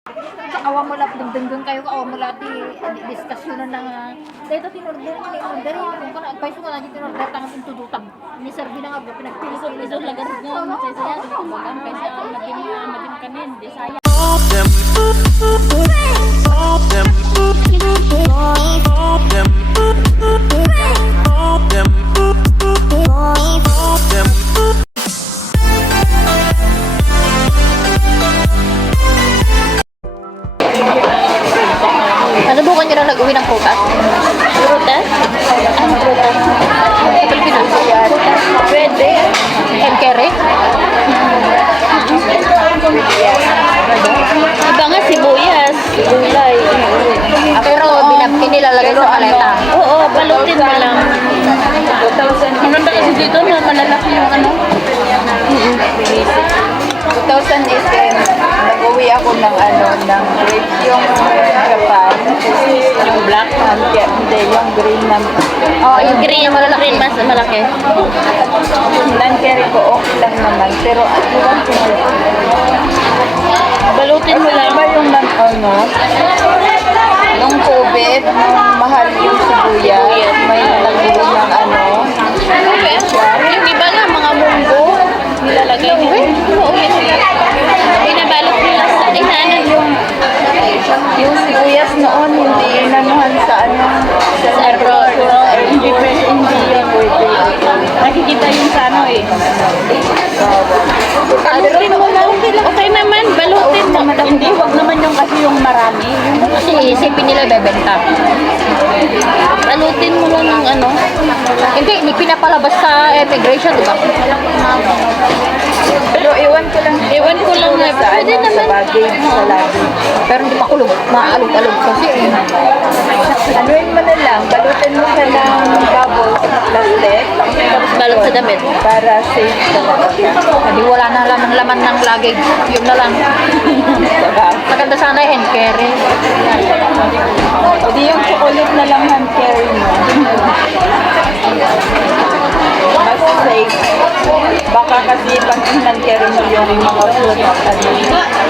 Awa mo lang, dengdeng kayo, awa mo lang, diskusyon na nga. Dahil ito tinorder, tinorder, kung ka nagpaiso ka lagi tinorder, tangan yung tututag. Niservi na nga, pinagpili ko, iso lagar nga, saya-saya, kumbaga, kaysa maging kanin, di saya. Nasubukan nyo lang nag-uwi ng prutas? Prutas? Ano prutas? Pilipinas? Pwede. And curry? Iba nga sibuyas, gulay. Pero nilalagay sa paleta. Oo, balutin mo lang. Maganda kasi dito na malalaki yung ano. 2018, nag-uwi ako ng ng grape, yung Japan. Yung black? Hindi, yung green na. Oh, yung green mas malaki. Non-carry ko, okay lang naman. Pero iwan ko na. Balutin mo lang. Diba yung nung COVID, nung mahal yung sibuyas, may nalagay ng Yung iba na, mga munggo, nilalagay nila. Pinabalot nila sa inanan yung sibuyas noon, hindi inanuhan sa sa abroad. Hindi yan pwede. Nakikita yun sa balutin mo lang. Okay naman, balutin mo. Hindi, wag naman yung kasi yung marami. Kasi isipin nila bebenta. Balutin mo lang ng Hindi pinapalabas sa immigration, di ba? Pero iwan ko lang na. Pwede sa naman. baggage, sa luggage. Pero hindi makulog. Maalog-alog kasi. Anuin mo na lang, balutin mo siya ng bubbles na plastic. Balot sa damit. Para safe talaga. Hindi wala na lang ng laman ng luggage. Yun na lang. Maganda sana hand carry. Hindi yung chocolate na lang hand carry mo. Mas safe. Baka kasi pag hand carry mo yung mga fruit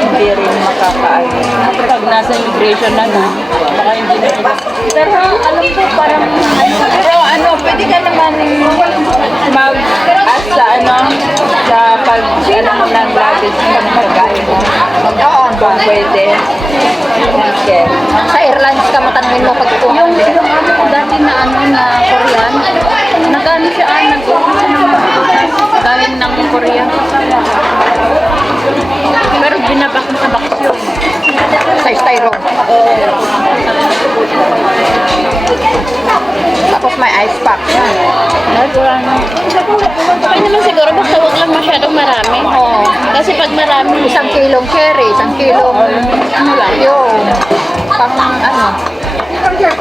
hindi rin makakaano. Pag nasa immigration na baka hindi na. Pero alam ko parang pero pwede ka naman mag-ask sa pag mo ng luggage ng pagkain mo. Oo, kung pwede. Okay. Sa airlines ka matanungin mo pag Yung dati na Korean, nagano siya galing ng Korea. Pero binabak mo sa box yun. Sa styro. Tapos may ice pack. Okay naman siguro, basta huwag lang masyadong marami. Oo. Kasi pag marami, 1 kilong cherry, 1 kilong yun.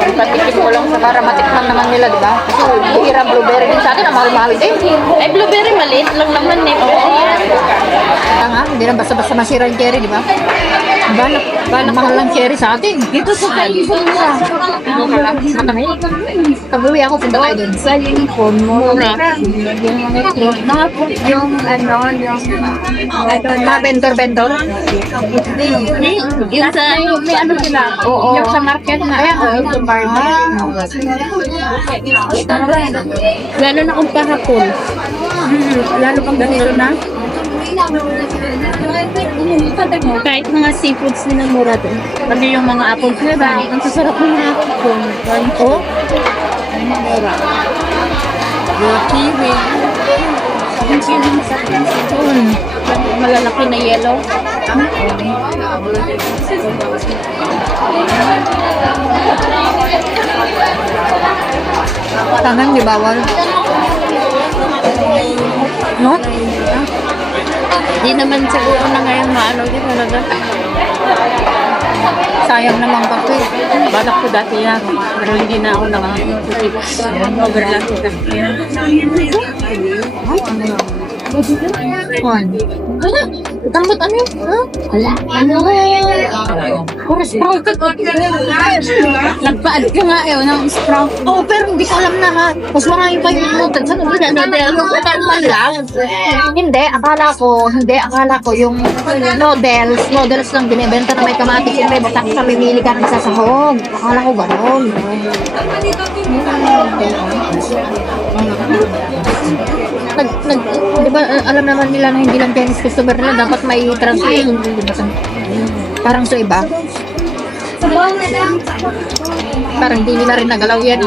Patikim mo lang para matikman naman nila, di ba? Kasi bihira blueberry din sa atin, ang mahal-mahal din. Ay, blueberry maliit lang naman eh. Hindi lang basta-basta masira yung cherry, di ba? Balak mahal lang cherry sa atin. Dito sa California. Pag-uwi ako, punta kayo dun. sa uniform mo. Yung Mga vendor-vendor. yung sa may sila. Oo. Yung sa market na. Sa market. Lalo na kung kahapon. Lalo pang ganito na. Kahit mga seafoods nila mura doon. Pati yung mga apples nila. Ang sasarap ng mga apple. Oh? Mura. Yung kiwi. Malalaki na yellow. Tangan, di bawal. No? Di naman siguro na ngayon maano din talaga. Sayang naman kasi. Balak ko dati yan. Pero hindi na ako nakakapag-tips. Overlap ko. Juan. Tambot ano yun? Wala. Ano ba? Puro sprout. Nagpa-add ka nga ng sprout. Oo, pero hindi ko alam na ha. Mas marami pa yung noodles. Ano ba yan? Yung man lang. Hindi, akala ko yung noodles lang binibenta na may kamatis yung may batak sa mimili ka ng sasahog. Akala ko gano'n. Di ba, alam naman nila na hindi lang Chinese customer nila, dapat may translation. Parang sa iba. Parang hindi nila rin nagalaw yan.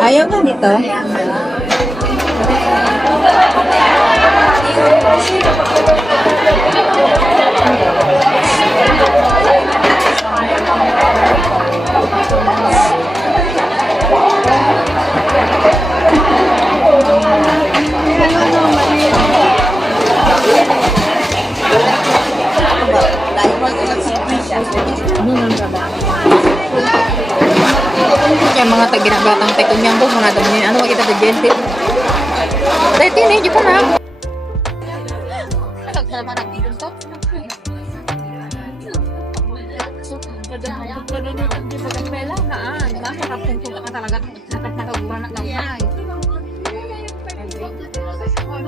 Ayaw ka nito? Yung mga taginagatang tekon niyan po, mga dami ano makita sa gente. Dahil hindi ko na. Naman ang dito. Hindi magpela na makakapunto ka talaga dapat nakagawa na lang ay.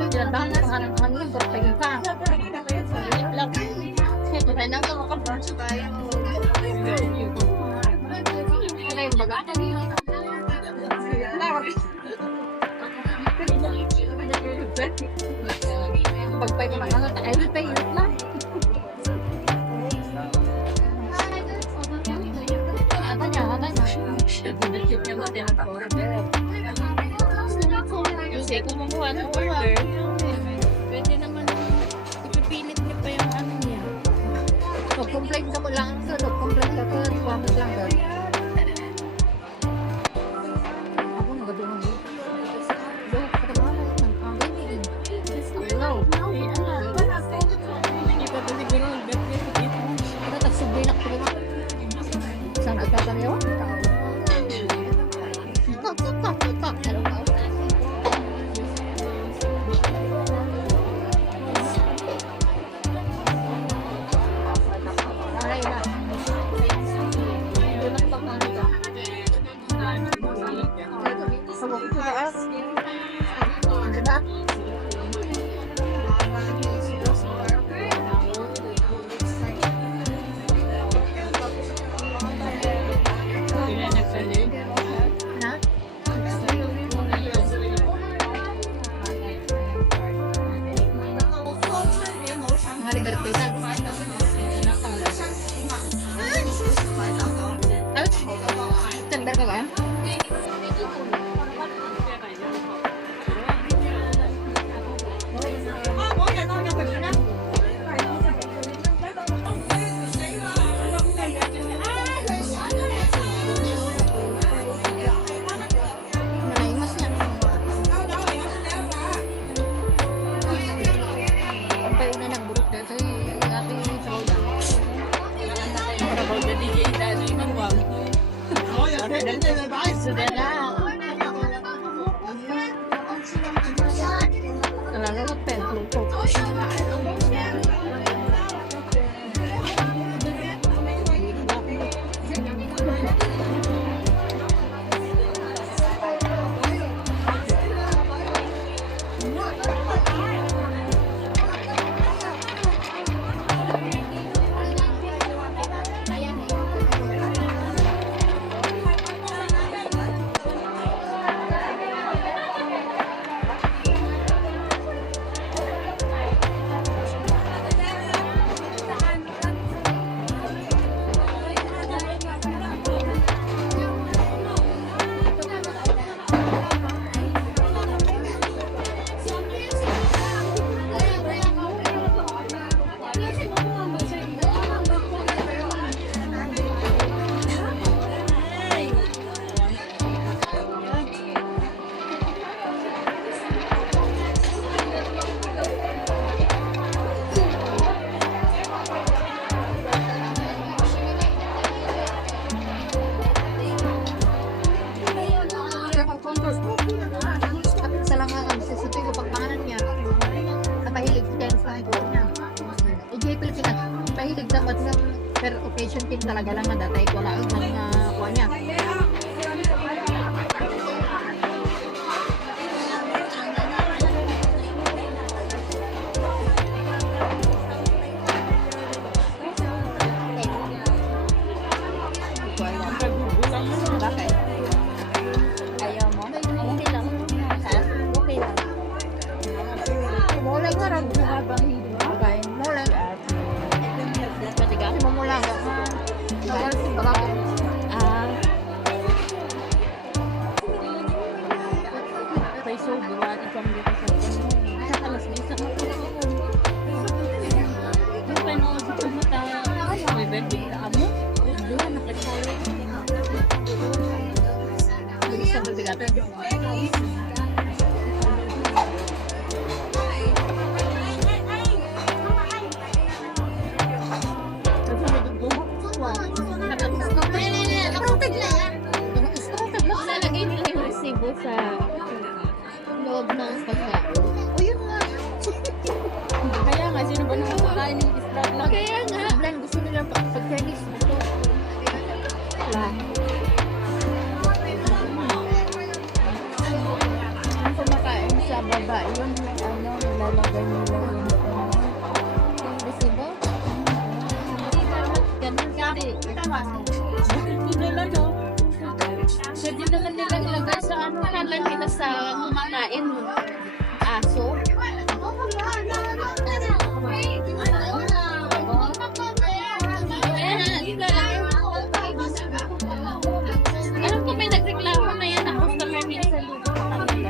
Diyan ba ang pangalan perfect ka. Siyempre na ka maka-brush tayo. Ano yung baga? Pagpay ko mga ay pay lang. Kasi kung mamuha ng order, pwede naman ipipilit niyo pa yung ano niya. Mag-complain ka mo lang. Mag-complain ka ka. Suwamot lang ka. Ako nagadungan mo. Saan nagtatanewa? Tender ka ba? Dala nga datay ko lang ang kuha niya. Bakit? Ayaw mo? Okay lang. Ha? Okay lang. Mulay nga rin. Okay. Mulay. Patigasin mo mula. Peso, buat ikam dito sa kanya. Sa kalas ni sa mga. Yung panood sa mata. May bebe ka mo. Doon nakasaya. Hindi sa bibigatan. Lalagay nila yung resibo sa loob ng pagkain. O yun nga. Kaya nga, sino ba naman kakain ng isla na? Kaya nga. Plan, gusto nila pag-Chinese ito. Plan. Ang kumakain sa baba, yun yung ano, lalagay nila yung Resibo? ganun kasi. Hindi nila, no? Pwede naman nila nilagay sa ano, nalan nila sa kumakain. Aso. Alam ko may nagreklamo na yan ang customer minsan dito sa kanila.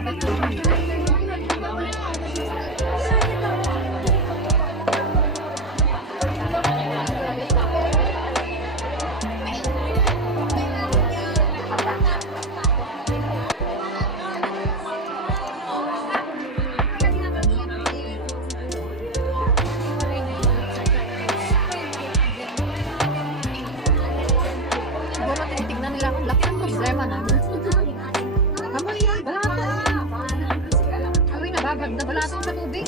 Siguro tinitignan nila kung laki ng problema namin. Amoy yan, balato. Amoy nababad na balato sa tubig.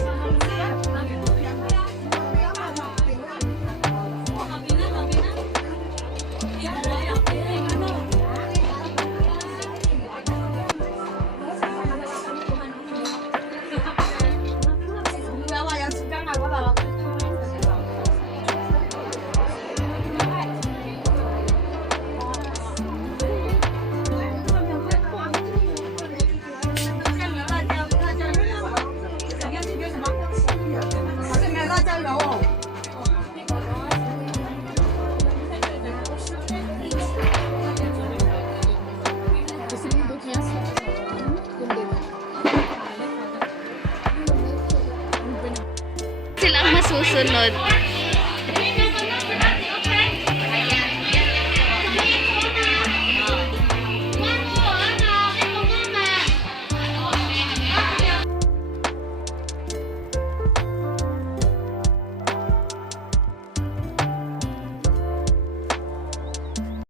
Sila ang masusunod.